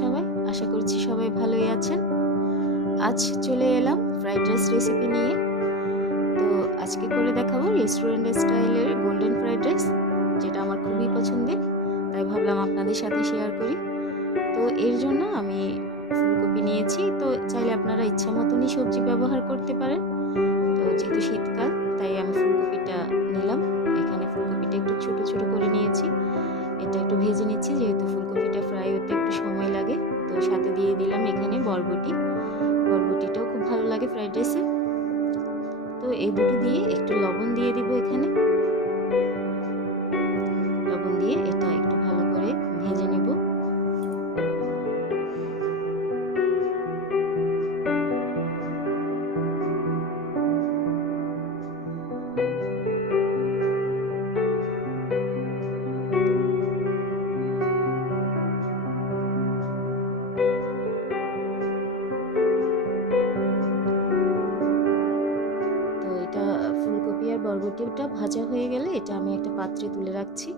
সবাই? আশা করছি সবাই ভালোই আছেন। আজ চলে এলাম ফ্রাইড রাইস রেসিপি নিয়ে। তো আজকে করে দেখাবো রেস্টুরেন্ট স্টাইলের গোল্ডেন ফ্রাইড রাইস যেটা আমার খুবই পছন্দের। তাই ভাবলাম আপনাদের সাথে শেয়ার করি। তো এর জন্য আমি ফুলকপি নিয়েছি। তো চাইলে আপনারা ইচ্ছা মতনই সবজি ব্যবহার করতে পারেন। তো যেহেতু শীতকাল, তাই আমি ফুলকপিটা নিলাম। এখানে ফুলকপিটা একটু ছোট ছোট করে নিয়েছি। এটা একটু ভেজে নিচ্ছি, যেহেতু ফুলকপিটা ফ্রাই হতে একটু সময় লাগে। তো সাথে দিয়ে দিলাম এখানে বরবটি। বরবটিটাও খুব ভালো লাগে ফ্রাইড রাইসে তো এই দুটো দিয়ে একটু লবণ দিয়ে দিব এখানে। লবণ দিয়ে এটা বরবটিটা ভাজা হয়ে গেলে এটা আমি একটা পাত্রে তুলে রাখছি।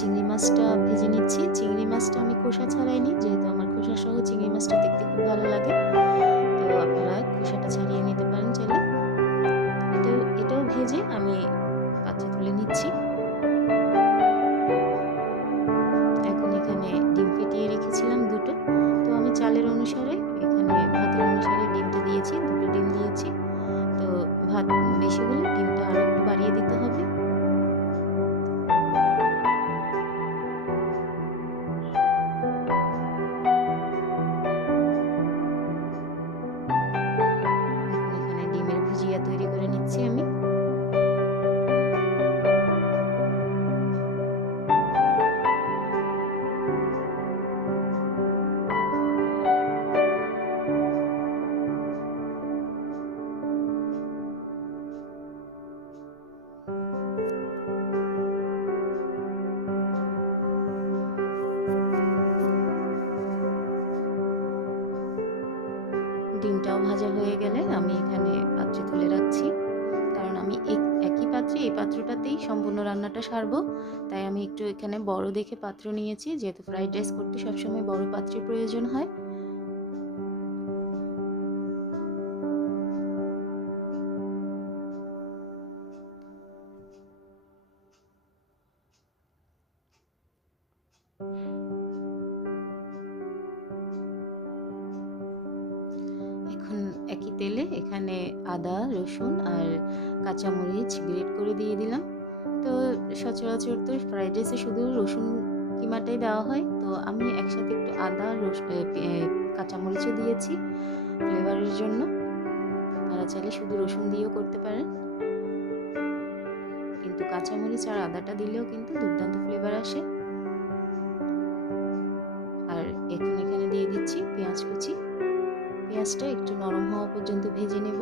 চিংড়ি মাছটা ভেজে নিচ্ছি। চিংড়ি মাছটা আমি খোসা যেহেতু আমার সহ চিংড়ি মাছটা দেখতে খুব ভালো লাগে। তো আপনারা ছাড়িয়ে নিতে পারেন এটাও ভেজে আমি পাত্রে তুলে নিচ্ছি। পাত্রটাতেই সম্পূর্ণ রান্নাটা সারবো। তাই আমি একটু এখানে বড় দেখে পাত্র নিয়েছি। যেহেতু ফ্রাইড রাইস করতে সবসময় বড় পাত্রের প্রয়োজন হয়। তেলে এখানে আদা, রসুন আর কাঁচামরিচ গ্রেট করে দিয়ে দিলাম। তো সচরাচর তো ফ্রাইড রাইসে শুধু রসুন কিমাটাই দেওয়া হয়। তো আমি একসাথে একটু আদা রসুন কাঁচামরিচও দিয়েছি ফ্লেভারের জন্য। আপনারা চাইলে শুধু রসুন দিয়েও করতে পারেন। কিন্তু কাঁচামরিচ আর আদাটা দিলেও কিন্তু দুর্দান্ত ফ্লেভার আসে। পেঁয়াজটা একটু নরম হওয়া পর্যন্ত ভেজে নেব।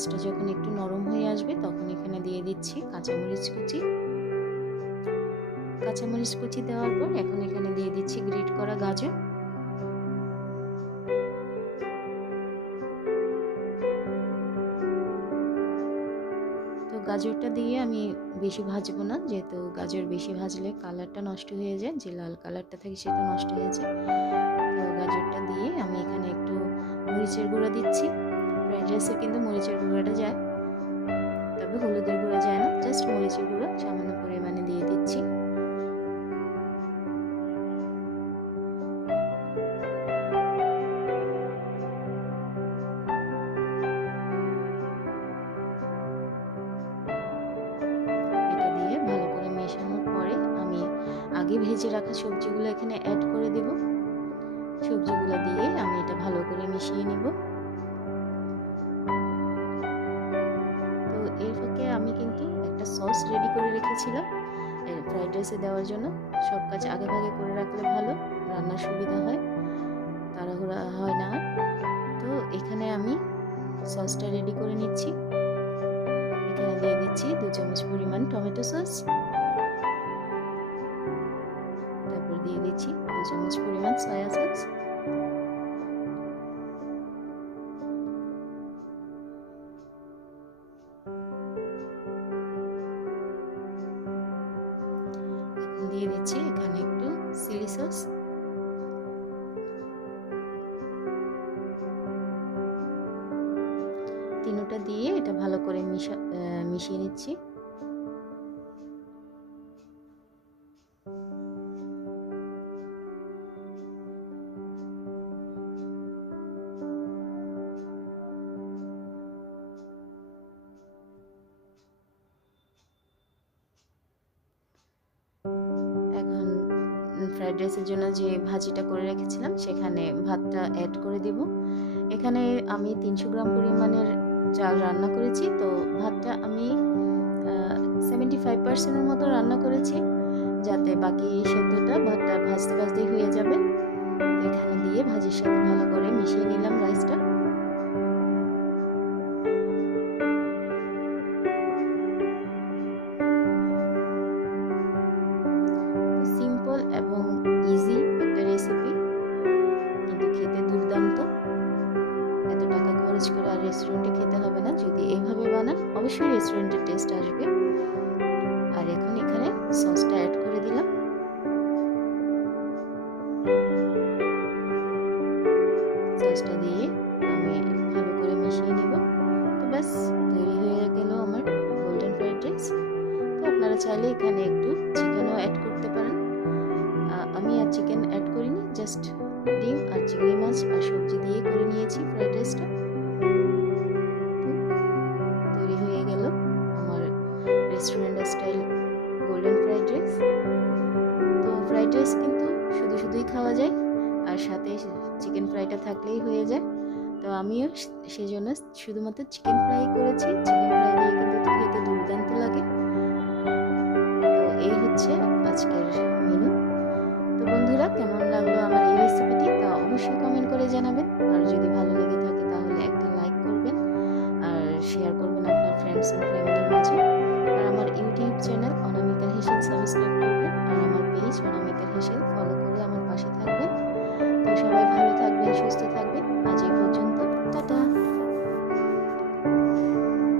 পেঁয়াজটা যখন একটু নরম হয়ে আসবে, তখন এখানে দিয়ে দিচ্ছি কাঁচামরিচ কুচি। কাঁচামরিচ কুচি দেওয়ার পর এখন এখানে দিয়ে দিচ্ছি গ্রেট করা গাজর। তো গাজরটা দিয়ে আমি বেশি ভাজবো না, যেহেতু গাজর বেশি ভাজলে কালারটা নষ্ট হয়ে যায়, যে লাল কালারটা থাকে সেটা নষ্ট হয়ে যায়। তো গাজরটা দিয়ে আমি এখানে একটু মরিচের গুঁড়া দিচ্ছি। ফ্রাইড রাইসে কিন্তু মরিচের গুঁড়োটা যায়। তবে হলুদের গুঁড়ো যায় না জাস্ট মরিচের গুঁড়ো সামান্য পরিমাণে দিয়ে দিচ্ছি। আগে ভেজে রাখা সবজিগুলো এখানে অ্যাড করে দেব। সবজিগুলো দিয়ে আমি এটা ভালো করে মিশিয়ে নেব। করে রেখেছিলাম। ফ্রাইড রাইসে দেওয়ার জন্য সব কাজ আগে ভাগে করে রাখলে ভালো, রান্নার সুবিধা হয়, তাড়াহুড়া হয় না। তো এখানে আমি সসটা রেডি করে নিচ্ছি। এখানে দিয়ে দিচ্ছি দু চামচ পরিমাণ টমেটো সস তারপর দিয়ে দিচ্ছি দু চামচ পরিমাণ সয়া সস এখন দিয়ে দিচ্ছি এখানে একটু চিলি সস। তিনোটা দিয়ে এটা ভালো করে মিশা মিশিয়ে নিচ্ছি। ফ্রাইড রাইসের জন্য যে ভাজিটা করে রেখেছিলাম, সেখানে ভাতটা অ্যাড করে দেব। এখানে আমি তিনশো গ্রাম পরিমাণের চাল রান্না করেছি। তো ভাতটা আমি সেভেন্টি ফাইভ পার্সেন্টের মতো রান্না করেছি, যাতে বাকি সেদ্ধটা ভাতটা ভাজতে ভাজতেই হয়ে যাবে। এখানে দিয়ে ভাজির সাথে ভালো করে মিশিয়ে নিলাম রাইসটা রেস্টুরেন্টে খেতে হবে না। যদি এইভাবে বানান, অবশ্যই রেস্টুরেন্টের টেস্ট আসবে। আর এখন এখানে সসটা অ্যাড করে দিলাম। সসটা দিয়ে আমি ভালো করে মিশিয়ে নেব। তো ব্যাস, তৈরি হয়ে গেল আমার গোল্ডেন ফ্রাইড রাইস তো আপনারা চাইলে এখানে একটু চিকেনও অ্যাড করতে পারেন। আমি আর চিকেন অ্যাড করিনি জাস্ট ডিম আর চিংড়ি মাছ আর সবজি দিয়ে করে নিয়েছি ফ্রাইড রাইসটা থাকলেই হয়ে যায়। তো আমিও সেই জন্য শুধুমাত্র চিকেন ফ্রাই করেছি। চিকেন ফ্রাই দিয়ে কিন্তু খেতে দুর্দান্ত লাগে। তো এই হচ্ছে আজকের মেনু তো বন্ধুরা, কেমন লাগল আমার এই রেসিপিটি তা অবশ্যই কমেন্ট করে জানাবেন। আর যদি ভালো লেগে থাকে তাহলে একটা লাইক করবেন। আর শেয়ার করবেন আপনার ফ্রেন্ডস অ্যান্ড ফ্যামিলির